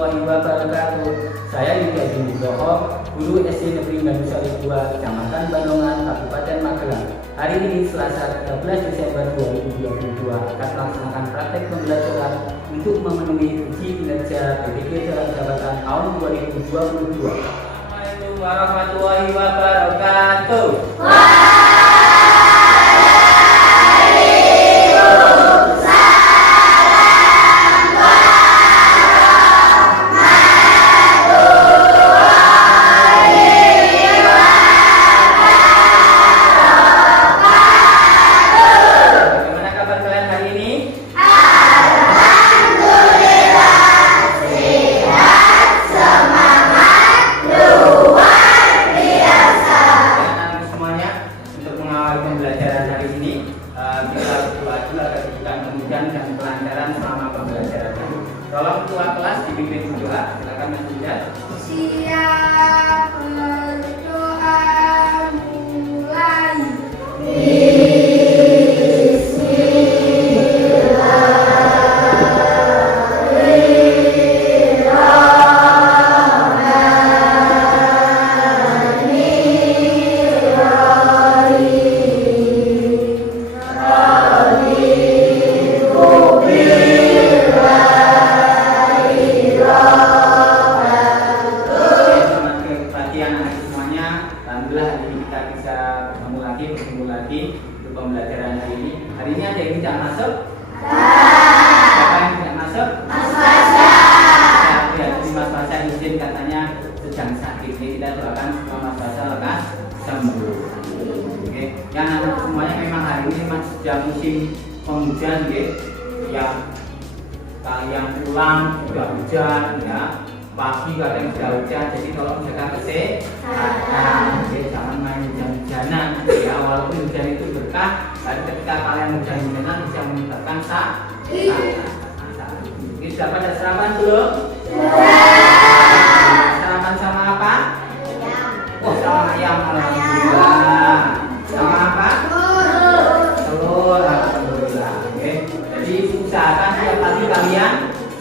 warahmatullahi wabarakatuh. Saya Yuda Nugroho, guru SD Negeri Manusari 2, Kecamatan Bandongan, Kabupaten Magelang. Hari ini Selasa 13 Desember 2022 akan melaksanakan praktek pembelajaran untuk memenuhi uji kinerja PPG dalam jabatan tahun 2022. Assalamualaikum warahmatullahi wabarakatuh. Pembelajaran hari ini kita berdoa dulu agar diberikan kemudahan dan kelancaran selama pembelajaran. Tolong ketua kelas dipimpin berdoa. Silakan Mas Yuda. Siap berdoa mulai. Alhamdulillah hari ini kita bisa bertemu lagi untuk pembelajaran hari ini. Hari ini ada yang tidak masuk? Siapa yang tidak masuk? Mas Fasya. Ya, Mas Fasya izin katanya sedang sakit. Jadi kita doakan semoga Mas Fasya lekas sembuh. Oke. Yang anak semuanya memang hari ini masih sudah musim penghujan, yang pulang sudah hujan, ya. Pagi kadang sudah hujan, jadi tolong jaga kesehatan, jangan main hujan-hujanan, ya. Walaupun hujan itu berkah, tapi ketika kalian hujan-hujanan bisa menyebabkan sakit. Ini sudah pada sarapan belum? Sarapan sama apa? Oh, sama ayam, alhamdulillah. Sama apa? Telur, alhamdulillah. Oke. Jadi usahakan tiap pagi kalian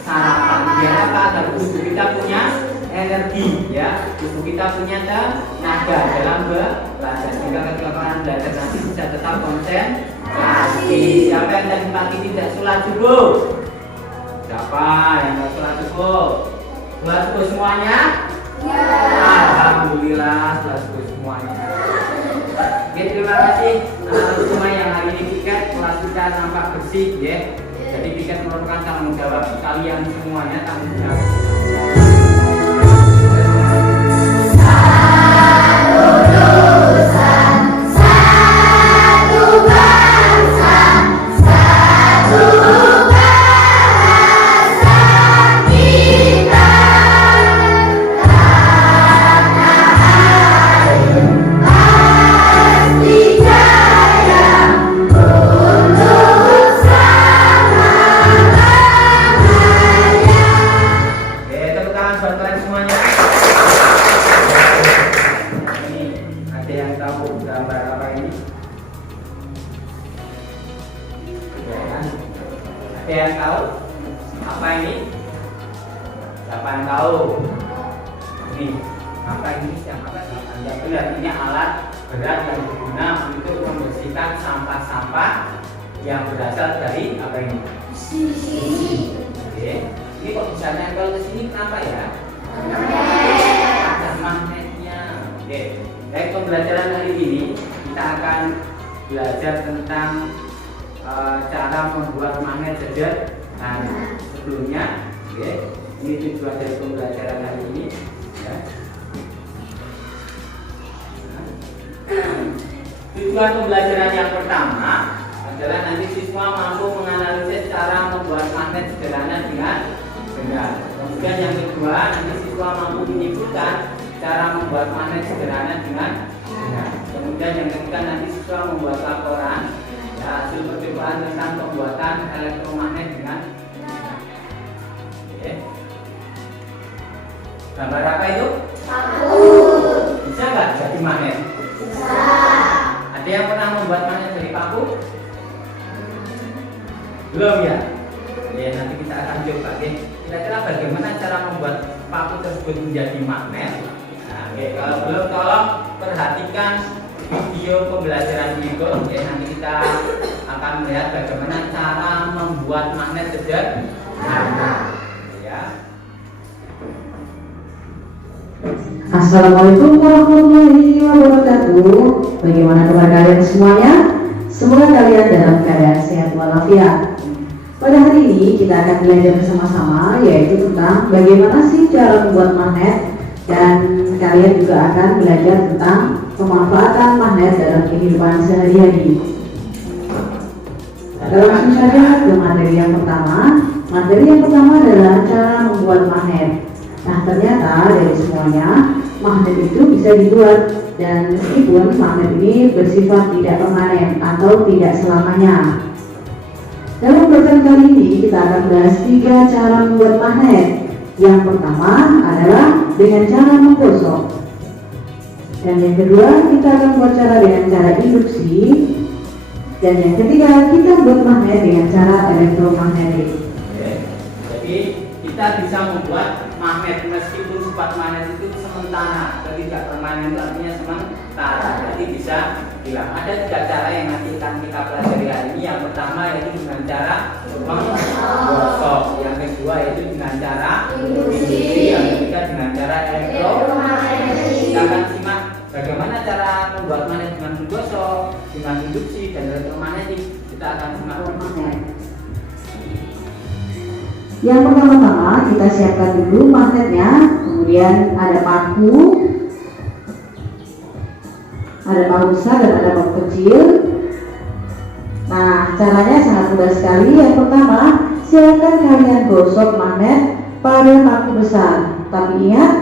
sarapan, biar apa? Agar tubuh kita punya energi, ya, tubuh kita punya tenaga dalam belajar, sehingga ketika kalian belajar nanti bisa tetap konsentrasi. Siapa yang tadi pagi tidak sholat subuh? Siapa yang tidak sholat subuh? Sholat subuh semuanya? Ya. Alhamdulillah, sholat subuh semuanya. Oke, terima kasih anak-anak semua yang hari ini tiket kelas kita nampak bersih, ya. Jadi piket merupakan tanggung jawab kalian semuanya, tanggung jawab. Ada yang tahu apa ini? Siapa yang tahu? Ini apa ini? Siapa? Yang benar, ini alat berat yang berguna untuk membersihkan sampah-sampah yang berasal dari apa ini? Sini. Oke. Ini kok bisa nempel ke sini? Kenapa ya? Ada magnetnya. Oke. Baik, pembelajaran hari ini kita akan belajar tentang cara membuat magnet sederhana. Sebelumnya, ini tujuan dari pembelajaran hari ini, ya. Tujuan pembelajaran yang pertama adalah nanti siswa mampu menganalisis cara membuat magnet sederhana dengan benar. Kemudian yang kedua, nanti siswa mampu menyimpulkan cara membuat magnet sederhana dengan benar. Kemudian yang ketiga, nanti siswa membuat laporan hasil percobaan tentang pembuatan elektromagnet dengan gambar apa itu? Paku. Bisa nggak jadi magnet? Bisa. Ada yang pernah membuat magnet dari paku? Belum ya? Ya, nanti kita akan coba, Kira-kira bagaimana cara membuat paku tersebut menjadi magnet? Nah, oke, kalau belum tolong perhatikan video pembelajaran berikut. Ya, nanti kita akan melihat bagaimana cara membuat magnet sederhana. Ya. Assalamualaikum warahmatullahi wabarakatuh. Bagaimana kabar kalian semuanya? Semoga kalian dalam keadaan sehat walafiat. Pada hari ini kita akan belajar bersama-sama, yaitu tentang bagaimana sih cara membuat magnet, dan kalian juga akan belajar tentang pemanfaatan magnet dalam kehidupan sehari-hari. Kita langsung saja ke materi yang pertama. Materi yang pertama adalah cara membuat magnet. Nah, ternyata dari semuanya magnet itu bisa dibuat, dan meskipun magnet ini bersifat tidak permanen atau tidak selamanya. Dalam pelajaran kali ini kita akan bahas 3 cara membuat magnet. Yang pertama adalah dengan cara menggosok, dan yang kedua kita akan buat cara dengan cara induksi, dan yang ketiga kita buat magnet dengan cara elektromagnetik. Jadi kita bisa membuat magnet meskipun sifat magnet itu sementara, tidak permanen, artinya sementara. Jadi bisa hilang. Ada 3 cara yang nanti akan kita pelajari hari ini. Yang pertama yaitu dengan cara menggosok, yang kedua yaitu dengan cara induksi, yang ketiga dengan cara elektromagnetik. Kita akan simak bagaimana cara membuat magnet dengan menggosok, dengan induksi dan elektromagnetik. Kita akan simak magnet. Yang pertama-tama kita siapkan dulu magnetnya, kemudian ada paku besar dan ada paku kecil. Nah, caranya sangat mudah sekali. Yang pertama, silakan kalian gosok magnet pada paku besar. Tapi ingat,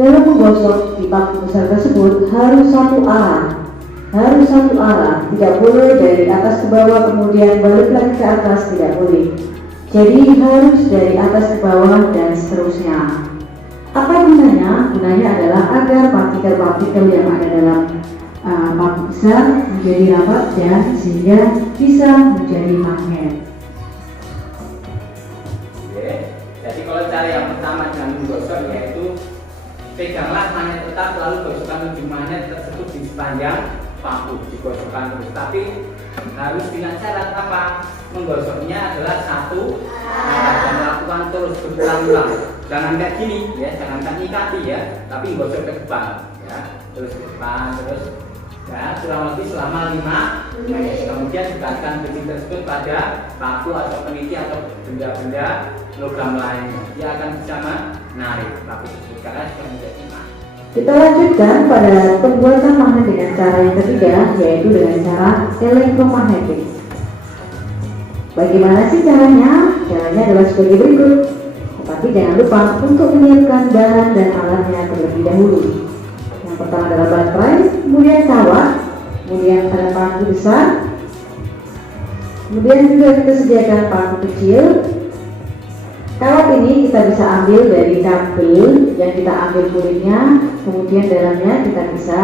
dalam menggosok di paku besar tersebut harus satu arah, tidak boleh dari atas ke bawah kemudian balik lagi ke atas, tidak boleh. Jadi harus dari atas ke bawah dan seterusnya. Apa gunanya? Gunanya adalah agar partikel-partikel yang ada dalam paku besar menjadi rapat dan sehingga bisa menjadi magnet. Oke. Jadi kalau cara yang pertama dengan menggosok, yaitu peganglah magnet tetap, lalu gosokkan ujung magnet tersebut di sepanjang paku, digosokkan terus. Tapi harus dengan syarat apa? Menggosoknya adalah satu arah dan lakukan terus berulang-ulang. Jangan kayak gini ya, jangan ikati ya, tapi gosok ke depan ya, terus ke depan terus ya, kurang lebih selama 5 menit. Kemudian dekatkan besi tersebut pada paku atau peniti atau benda-benda logam lainnya. Dia akan bisa menarik paku tersebut karena sudah menjadi magnet. Kita lanjutkan pada pembuatan magnet dengan cara yang ketiga, yaitu dengan cara elektromagnetik. Bagaimana sih caranya? Caranya adalah sebagai berikut. Tetapi jangan lupa untuk menyiapkan bahan dan alatnya terlebih dahulu. Yang pertama adalah baterai, kemudian kawat, kemudian ada paku besar, kemudian juga kita sediakan paku kecil. Kawat ini kita bisa ambil dari kabel yang kita ambil kulitnya, kemudian dalamnya kita bisa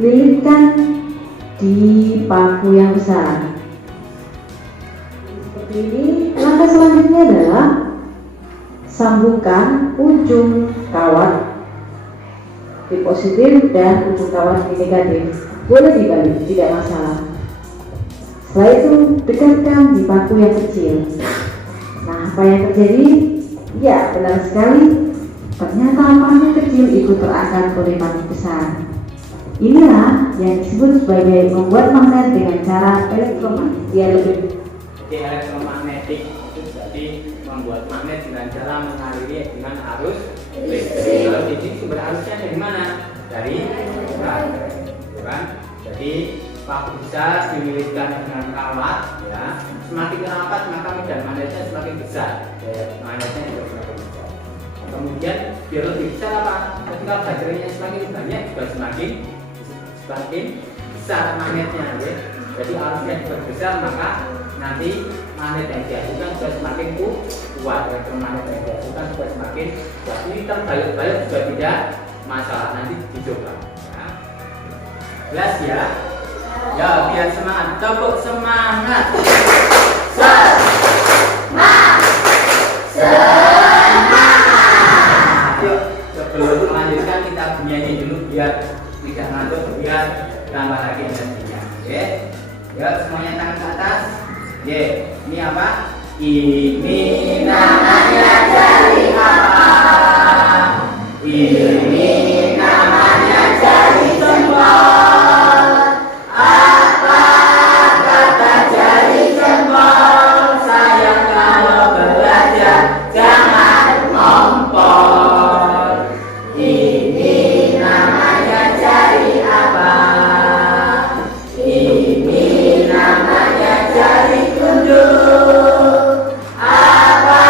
lilitkan di paku yang besar. Seperti ini. Langkah selanjutnya adalah sambungkan ujung kawat di positif dan ujung kawat di negatif. Boleh dibalik, tidak masalah. Setelah itu dekatkan di paku yang kecil. Nah, apa yang terjadi? Ya, benar sekali. Ternyata paku kecil ikut terangkat oleh paku besar. Inilah yang disebut sebagai membuat magnet dengan cara elektromagnetik. Dia lebih. Jadi elektromagnetik itu jadi membuat magnet dengan cara mengaliri dengan arus listrik. Kalau di sini sumber arusnya dari mana? Dari baterai, kan? Jadi paku besar dililitkan dengan kawat, ya. Semakin rapat maka medan magnetnya semakin besar, magnetnya juga semakin besar. Kemudian biar lebih besar apa? Ketika baterainya semakin banyak juga semakin besar magnetnya, ya. Jadi arusnya diperbesar maka nanti magnet yang dihasilkan juga semakin kuat, elektromagnet yang dihasilkan juga semakin kuat. Ini terbalik-balik juga tidak masalah, nanti dicoba. Ya. Jelas ya? Ya, biar semangat, tepuk semangat. Semangat. Oke, ini apa? Ini namanya jari apa? Ini namanya jari jempol. Apa kata jari jempol? Sayang kalau belajar jangan ngompol. Ini namanya jari apa? Ini namanya jari tunjuk. Apa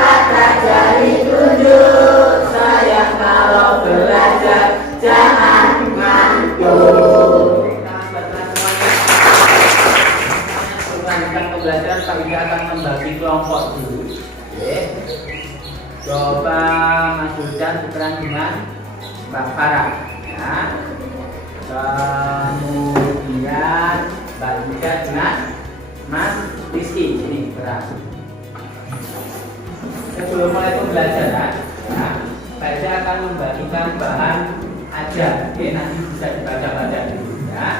kata jari tunjuk? Sayang kalau belajar jangan ngantuk. Melanjutkan pembelajaran, kami akan membagi kelompok dulu. Oke. Coba Mas Hujan tukeran dengan Mbak Farah, ya. Kemudian Mbak Hujan dengan Mas Rizky. Ini berat. Sebelum mulai pembelajaran, ya, saya akan membagikan bahan ajar. Oke, nanti bisa dibaca-baca dulu, ya.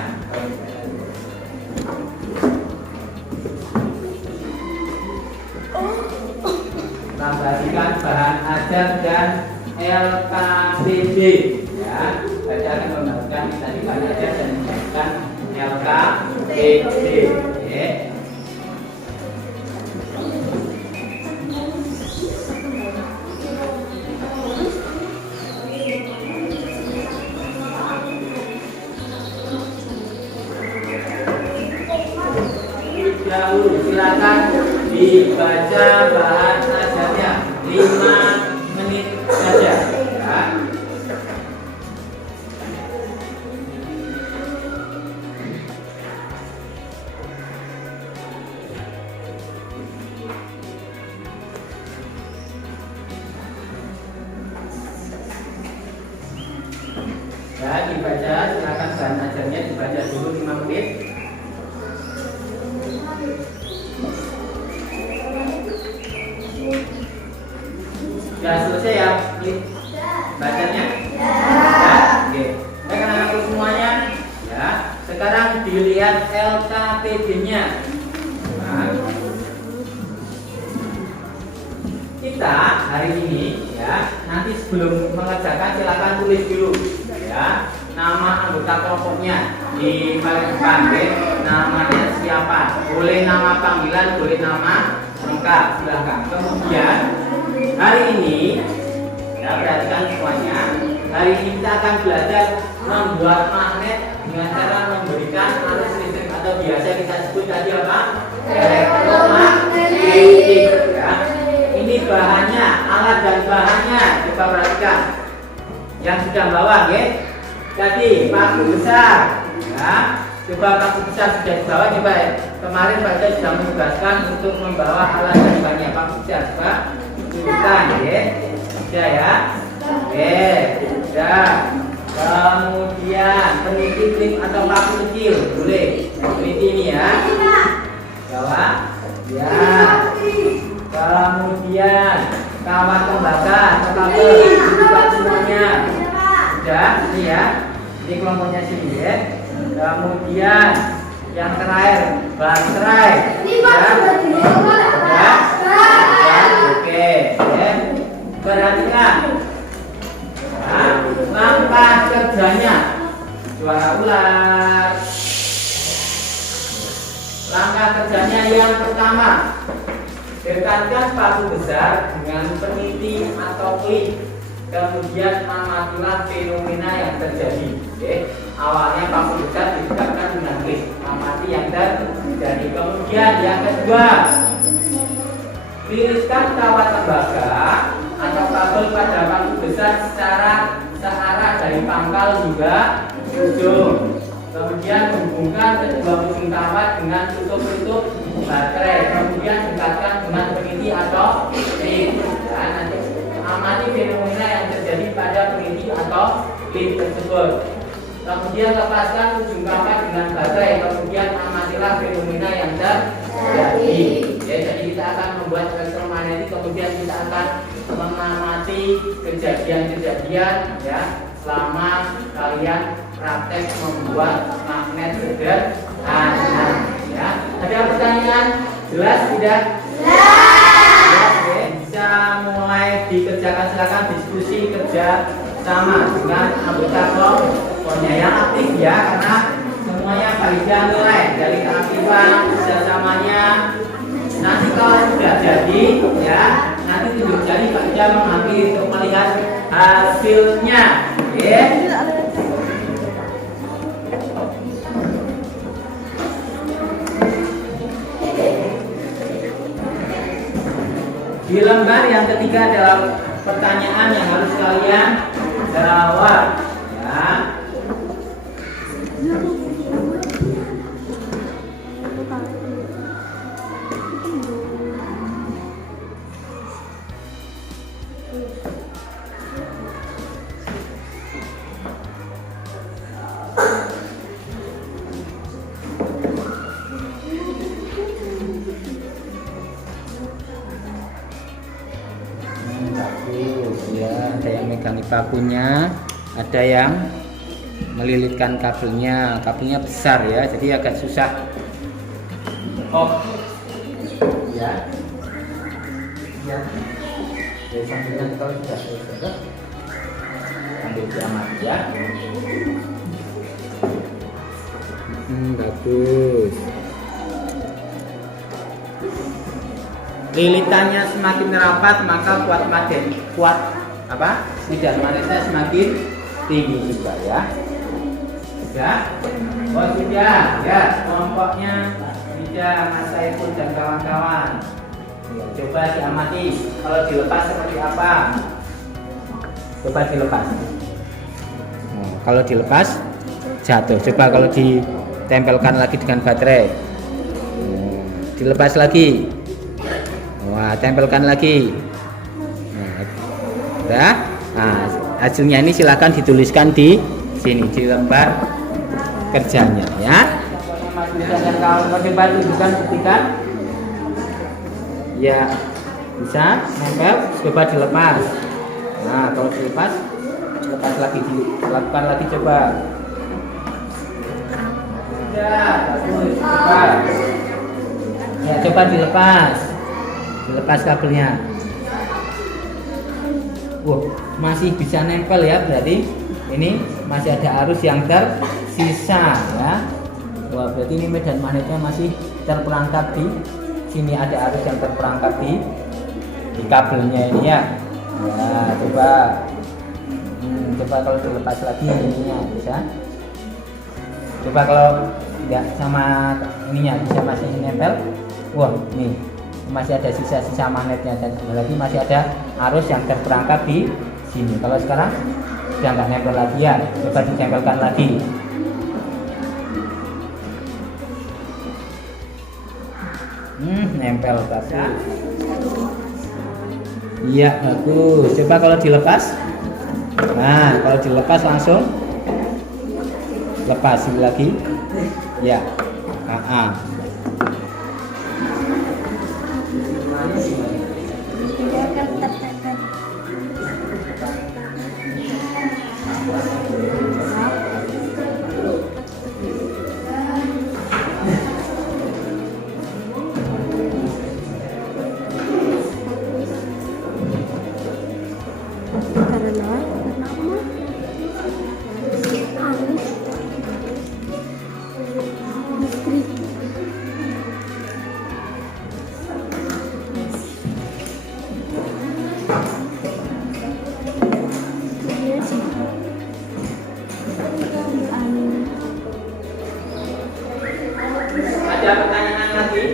Membagikan bahan ajar dan LKPD, ya. Saya akan membagikan bahan ajar dan membagikan LKPD. Oke. Dahulu silakan dibaca bahan ajarnya 5 menit saja, ya. Ya, dibaca, silakan bahan ajarnya dibaca dulu 5 menit. Sudah selesai ya bacanya? Ya. Oke. Saya akan angkat semuanya. Ya. Sekarang dilihat LKPD-nya. Nah. Kita hari ini, ya, nanti sebelum mengerjakan silakan tulis dulu, ya, nama anggota kelompoknya di paling depan, ya. Namanya siapa? Boleh nama panggilan, boleh nama lengkap, silakan. Kemudian hari ini, ya, perhatikan semuanya. Hari ini kita akan belajar membuat magnet dengan cara memberikan arus listrik atau biasa kita sebut tadi apa? Elektromagnetik. Ya. Ini bahannya, alat dan bahannya. Coba perhatikan. Yang sudah bawa, ya. Tadi paku besar. Ya. Coba paku besar sudah dibawa. Coba kemarin Pak Ida sudah menugaskan untuk membawa alat dan bahannya. Paku besar, Pak. Tunjukkan, ya. Sudah ya. Oke, sudah. Kemudian peniti klip atau paku kecil, boleh. Peniti ini ya. Bawa. Ya. Kemudian kawat pembakar atau kabel, tunjukkan semuanya. Sudah, ini ya. Ini kelompoknya sini, ya. Kemudian yang terakhir baterai. Ya. Oke, ya. Perhatikan. Nah, langkah kerjanya. Suara ular. Langkah kerjanya yang pertama, dekatkan paku besar dengan peniti atau klip. Kemudian amatilah fenomena yang terjadi. Oke. Awalnya paku besar didekatkan dengan klip. Amati yang terjadi. Kemudian yang kedua, tiriskan kawat tembaga atau kabel pada paku besar secara searah dari pangkal hingga ujung. Kemudian hubungkan kedua ujung kawat dengan tutup-tutup baterai. Kemudian dekatkan dengan peniti atau klip. Dan nanti amati fenomena yang terjadi pada peniti atau klip tersebut. Kemudian lepaskan ujung kawat dengan baterai. Kemudian amatilah fenomena yang terjadi. Ya, jadi kita akan membuat elektromagnetik. Kemudian kita akan mengamati kejadian-kejadian, ya, selama kalian praktek membuat magnet sederhana, ya. Ada pertanyaan? Jelas tidak? Jelas. Oke. Bisa mulai dikerjakan, silakan diskusi kerja sama dengan anggota kelompoknya yang aktif ya, karena semuanya bagi nilai dari keaktifan kerjasamanya. Nanti kalau sudah jadi ya, nanti tunjuk jari Pak Ija mengambil untuk melihat hasilnya. Oke. Di lembar yang ketiga adalah pertanyaan yang harus kalian jawab ya. Bagus ya, ada yang megang pakunya, ada yang melilitkan kabelnya. Kabelnya besar ya, jadi agak susah. Oh ya, ya. Jadi sambilnya kalau sudah selesai, ambil diamati ya. Bagus. Lilitannya semakin rapat maka kuat apa? Sidat magnetnya semakin tinggi juga ya. Sudah? Oh sudah ya, kelompoknya tidak Mas Saiful dan kawan-kawan. Ya, coba diamati kalau dilepas seperti apa. Coba dilepas. Nah, kalau dilepas jatuh. Coba kalau ditempelkan lagi dengan baterai. Dilepas lagi. Wah, tempelkan lagi. Nah, hasilnya ini silahkan dituliskan di sini di lembar kerjanya ya. Coba tunjukkan ketika ya bisa nempel, coba dilepas. Nah, kalau dilepas, lepas lagi, dilakukan lagi coba. Ya, bagus. Coba. Ya, coba dilepas. Dilepas kabelnya. Wah, masih bisa nempel ya, berarti ini masih ada arus yang tersisa ya. Wah, berarti ini medan magnetnya masih terperangkap di sini, ada arus yang terperangkap di kabelnya ini ya. Ya, coba kalau dilepas lagi ininya bisa. Coba kalau enggak sama ininya bisa masih nempel. Wah, nih masih ada sisa-sisa magnetnya dan lagi masih ada arus yang terperangkap di sini. Kalau sekarang sudah nggak nempel lagi ya, coba ditempelkan lagi. Nempel saja. Iya bagus. Coba kalau dilepas. Nah kalau dilepas langsung lepas lagi. Ya. Ada pertanyaan lagi?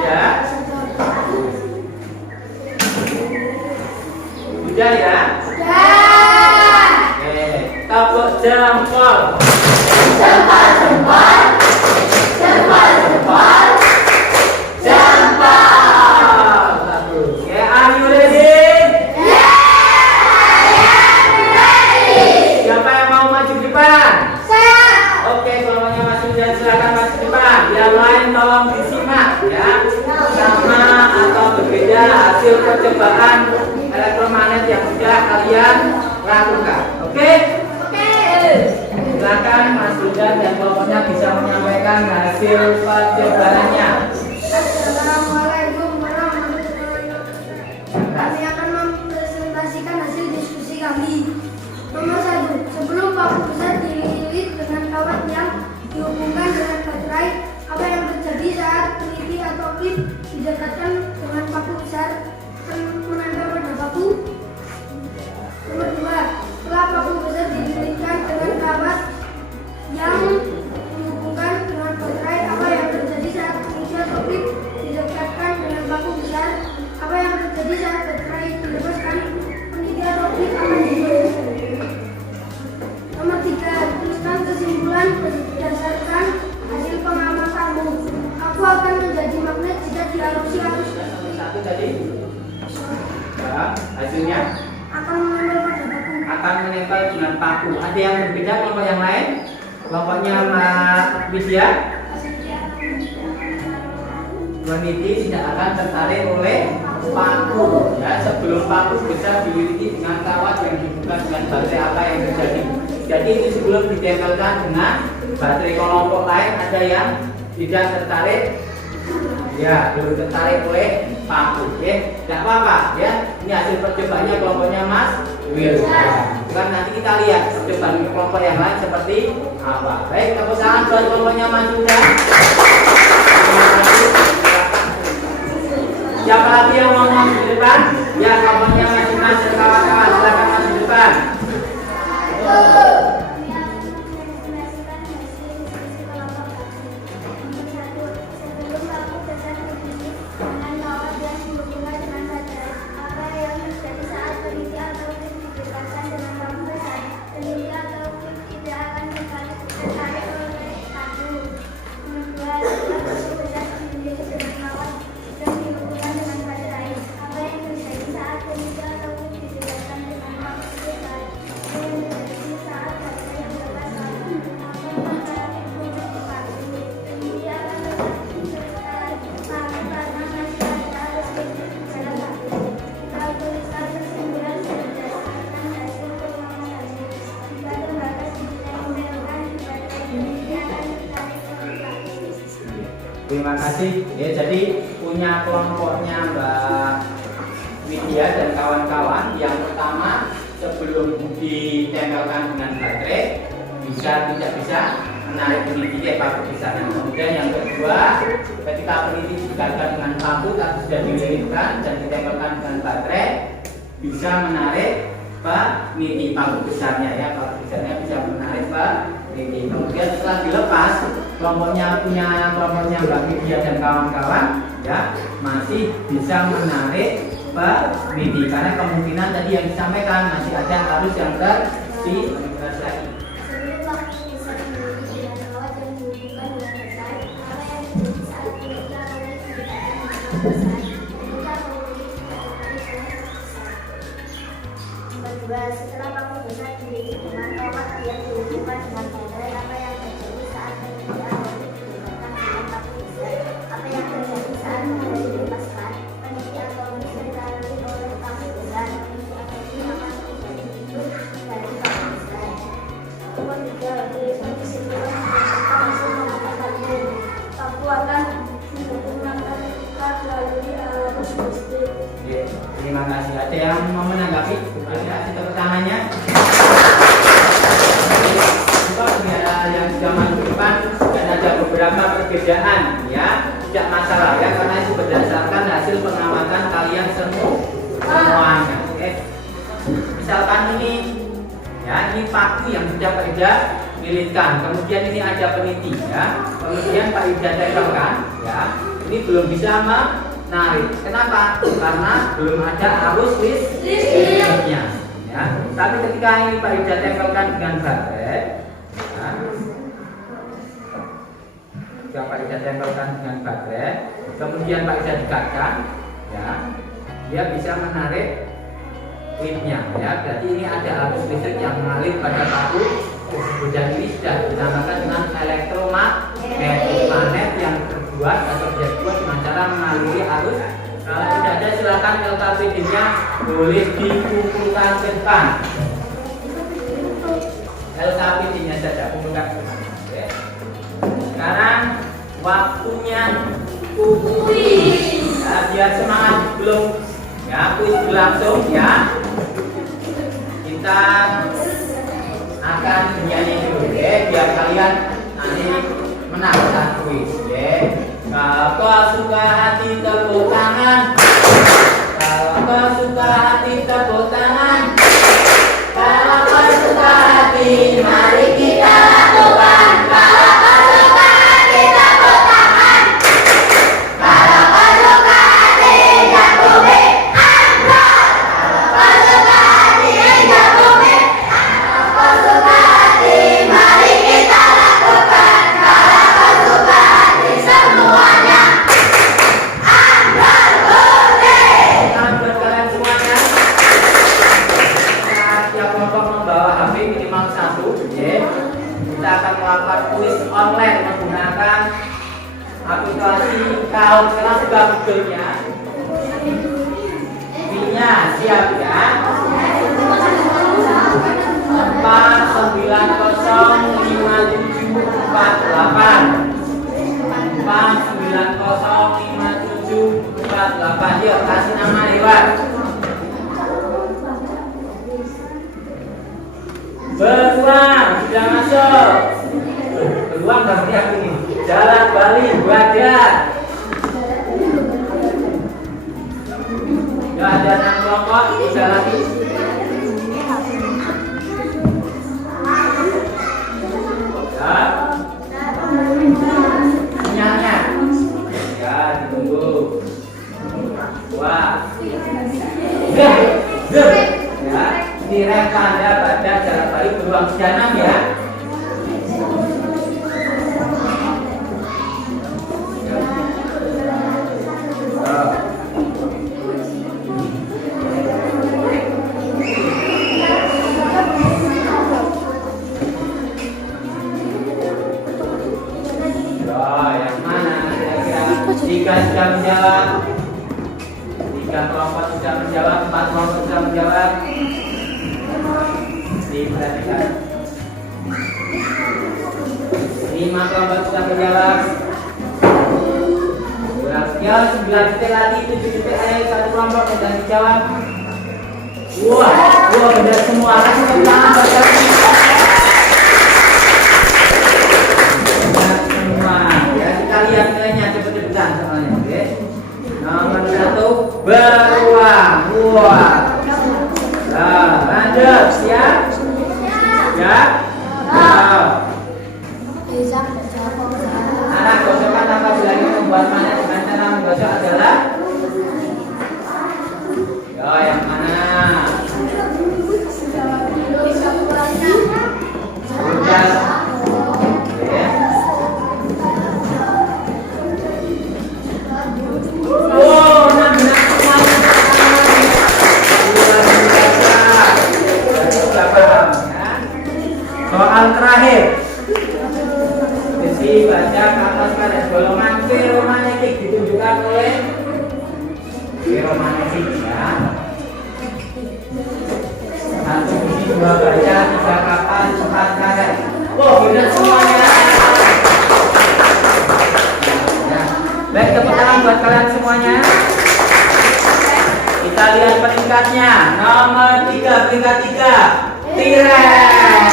Ya. Sudah ya? Sudah. Oke, tepuk jempol. Jempol. Bagus. Ya, are you ready? Siapa yang mau maju depan? Oke, kelompoknya masuk dan silakan maju depan. Yang lain tolong disimak ya. Sama atau berbeda hasil percobaan elektromagnet yang sudah kalian lakukan. Oke? Silakan Mas Yudan dan kelompoknya bisa menyampaikan sampaikan hasil percobaannya. Assalamualaikum warahmatullahi wabarakatuh. Kami akan mempresentasikan hasil diskusi kami. Nomor 1. Sebelum paku besar dililit dengan kawat yang dihubungkan dengan baterai, apa yang terjadi saat peniti atau klip didekatkan dengan paku besar dan menempel pada paku? Nomor 2. Setelah paku besar dililitkan dengan kawat yang dihubungkan dengan baterai, apa yang terjadi saat peniti atau klip didekatkan dengan paku besar? Apa yang terjadi saat baterai dilepaskan? Peniti atau klip akan dilepaskan. Nomor 3. Tuliskan kesimpulan berdasarkan hasil pengamatanmu. Aku akan menjadi magnet jika dialusi arus Satu tadi. Ya, hasilnya akan menempel pada paku. akan menempel dengan paku. Ada yang berbeda kelompok yang lain? Kelompoknya Mas Widya, meniti tidak akan tertarik oleh paku. Ya, sebelum paku besar dililiti dengan kawat yang dihubungkan dengan baterai, apa yang terjadi? Jadi itu sebelum ditempelkan dengan baterai. Kelompok lain ada yang tidak tertarik, ya belum tertarik oleh paku. Ya, tidak apa-apa. Ya, ini hasil percobaannya kelompoknya Mas Will. Kan nanti kita lihat percobaan kelompok yang lain seperti apa. Baik, tepuk tangan buat kelompoknya Mas Yuda. Siapa lagi yang mau masuk di depan? Ya, kelompoknya Mas Yuda dan kawan-kawan silakan masuk di depan. Terima kasih. Ya, jadi punya kelompoknya Mbak Widya dan kawan-kawan. Yang pertama, sebelum ditempelkan dengan baterai, tidak bisa menarik peniti paku besarnya. Kemudian yang kedua, ketika peniti dikaitkan dengan paku tapi sudah dililitkan dan ditempelkan dengan baterai, bisa menarik peniti paku besarnya. Ya, paku besarnya bisa menarik peniti. Kemudian setelah dilepas, kelompoknya Mbak Widya dan kawan-kawan, ya masih bisa menarik peniti karena kemungkinan tadi yang disampaikan masih ada arus yang tersisa lagi. Setelah paku besar dililit dengan kawat yang dihubungkan dengan baterai, apa yang terjadi saat peniti atau dihubungkan dengan paku besar? Apa yang terjadi saat baterai dilepaskan? Peniti atau ditarik oleh paku besar. Peniti atau akan terjadi dari paku besar. Nomor 3. Tuliskan kesimpulan berdasarkan hasil pengamatanmu. Paku akan menggunakan melalui arus listrik. Terima kasih. Ada yang mau menanggapi? Ada tepuk tangannya. Ada yang sudah masuk depan dan ada beberapa perbedaan, ya tidak masalah ya karena itu berdasarkan hasil pengamatan kalian semuanya. Oke. Misalkan ini, ya ini paku yang sudah Pak Ida lilitkan, kemudian ini ada peniti, ya kemudian Pak Ida tempelkan, ya ini belum bisa menarik. Kenapa? Karena belum ada arus listriknya. Ya. Tapi ketika ini Pak Ida tempelkan dengan baterai, ya, ketika Pak Ida tempelkan dengan baterai, kemudian Pak Ida dekatkan, ya dia bisa menarik klipnya. Ya, berarti ini ada arus listrik yang mengalir pada paku tersebut dan ini sudah dinamakan dengan elektromagnet yang terbuat atau dibuat dengan cara mengaliri arus. Kalau tidak ada silakan LKPD-nya boleh dikumpulkan ke depan. LKPD-nya saja kumpulkan ke depan. Oke. Sekarang waktunya kuis. Ya, biar semangat belum ya kuis berlangsung ya. Kita akan nyanyi dulu ya, biar kalian nanti menang kuis ya. Kalau kau suka hati tepuk tangan. Kalau kau suka hati tepuk tangan. Kalau kau suka hati mari kita lakukan. Kalau kau suka hati tepuk tangan. Kalau kau suka hati jatuhi angkor. Kalau kau suka hati jatuhi. Kalau kau suka hati mari kita lakukan. Kalau kau suka hati semuanya. Angkor boleh. Buat kalian semuanya. Siap kelompok membawa HP minimal 1 ya. Kita akan melakukan kuis online menggunakan aplikasi Kaum Kelas Google-nya. Pilihnya siap ya. 4905748. Yuk kasih nama lewat. Beruang sudah masuk. Beruang berarti aku ini. Jalan Bali wadah. Ya ada 6 kelompok, 3 lagi. Ya. Sinyalnya. Ya ditunggu. Wah. Ya. Direm tanda pada jalan Bali beruang janam ya. Yang mana kira-kira 3 sudah menjawab, 3 kelompok sudah menjawab, 4 kelompok sudah menjawab. Diperhatikan. 5 kelompok sudah menjawab. Ya 9 detik lagi, 7 detik ayo 1 kelompok sudah dijawab. Wah, benar semua. Langsung ke belakang baca. Benar semua. Ya kita lihat nilainya cepet-cepetan soalnya, oke. Nomor 1 beruang. Wah. Nah, lanjut siap. Ya. Anak gosokan apabila ingin membuat mana dengan cara menggosok adalah ya yang mana? Sudah. Oke. Wow, benar semuanya. Luar biasa. Sudah paham ya. Soal terakhir. Baca kamus pada golongan feromagnetik ditunjukkan oleh feromagnetik ya. 1 biji 2 baca 3 kapal 4 karet. Wow benar semuanya. Ya. Baik tepuk tangan buat kalian semuanya. Kita lihat peringkatnya. Nomor 3 peringkat 3 tiren.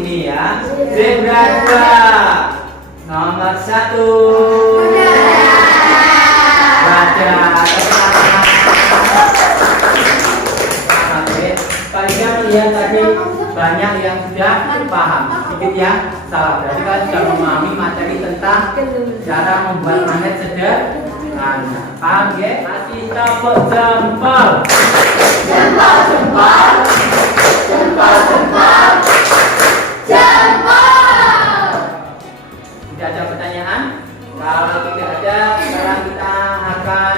Ini ya. Zebra 2. Nomor 1 baca. Paling lihat tadi banyak yang sudah paham, sedikit yang salah. Berarti kalian sudah memahami materi tentang cara membuat magnet sederhana. Paham ya? Kasih tepuk jempol. Jempol, jempol. Jempol, jempol. Jempol. Tidak ada pertanyaan? Kalau tidak ada, sekarang kita akan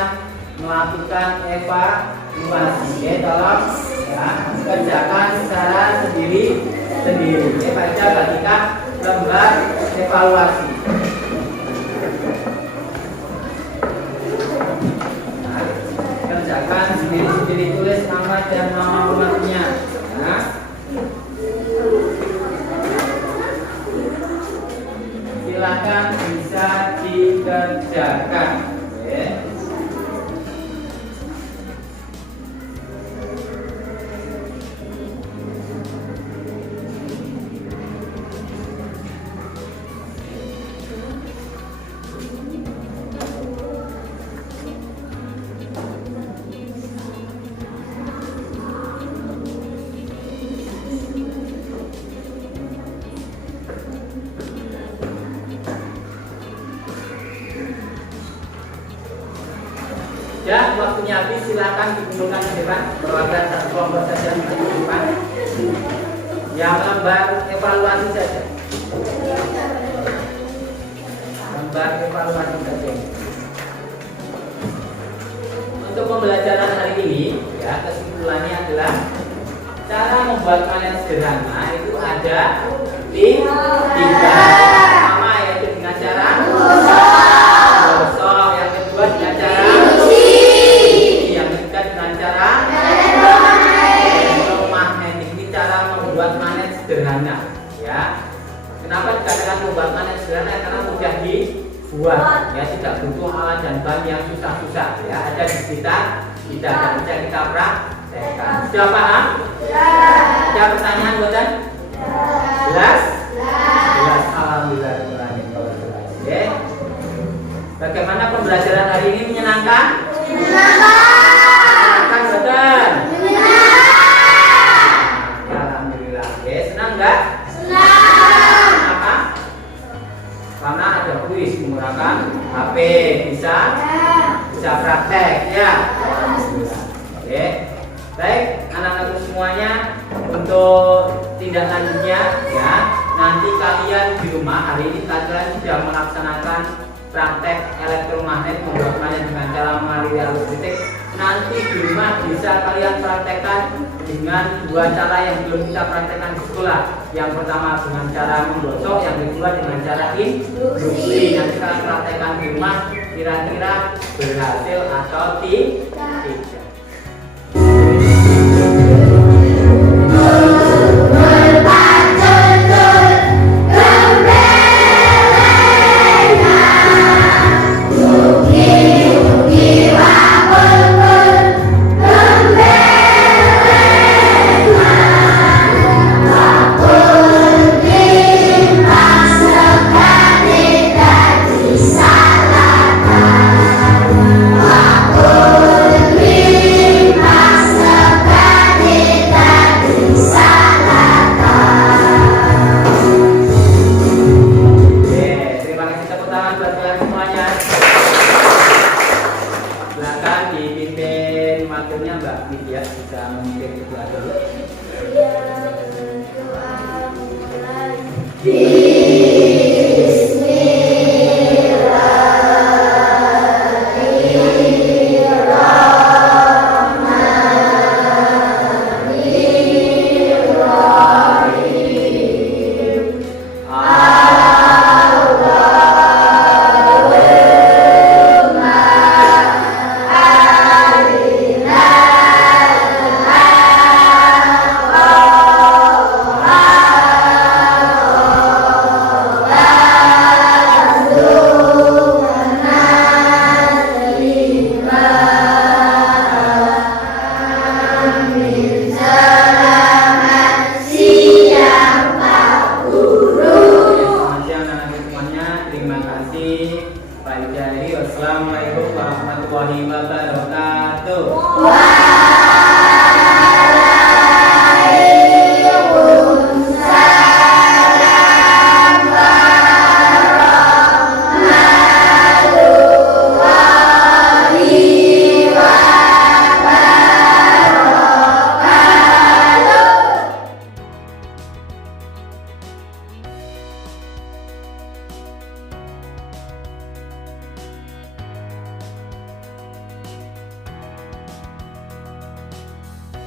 melakukan evaluasi. Ya, tolong ya, kerjakan secara sendiri-sendiri. Ya, baca bagikan lembar evaluasi. Nah, kerjakan sendiri-sendiri, tulis nama dan nomornya. Nah. mengajarkan. Oke. Ya, waktunya habis, silakan dikumpulkan ke depan. Perwakilan satu kelompok saja di depan. Yang lembar evaluasi saja. Lembar evaluasi saja. Untuk pembelajaran hari ini, ya kesimpulannya adalah cara membuat panel sederhana itu ada tiga. Pertama yaitu dengan cara gosok, yang kedua dengan cara yang ketiga dengan cara elektromagnetik. Ini cara membuat magnet sederhana, ya. Kenapa dikatakan membuat magnet sederhana? Karena mudah dibuat, ya, tidak butuh alat dan bahan yang susah-susah, ya. Ada di sekitar kita dan bisa kita praktekkan. Sudah paham? Ada pertanyaan buatan? Jelas? Jelas. Alhamdulillah. Oke. Bagaimana pembelajaran hari ini, menyenangkan? Menyenangkan, betul? Alhamdulillah. Oke, senang nggak? Senang. Kenapa? Karena ada kuis menggunakan HP, bisa praktek, ya. Oke. Baik, anak-anak semuanya, untuk tindak lanjutnya, ya, nanti kalian di rumah hari ini kalian sudah melaksanakan praktek elektromagnet, membuat magnet dengan cara mengaliri arus listrik. Nanti di rumah bisa kalian praktekkan dengan dua cara yang belum kita praktekkan di sekolah. Yang pertama dengan cara menggosok, yang kedua dengan cara induksi. Nanti kalian praktekkan di rumah, kira-kira berhasil atau tidak. Di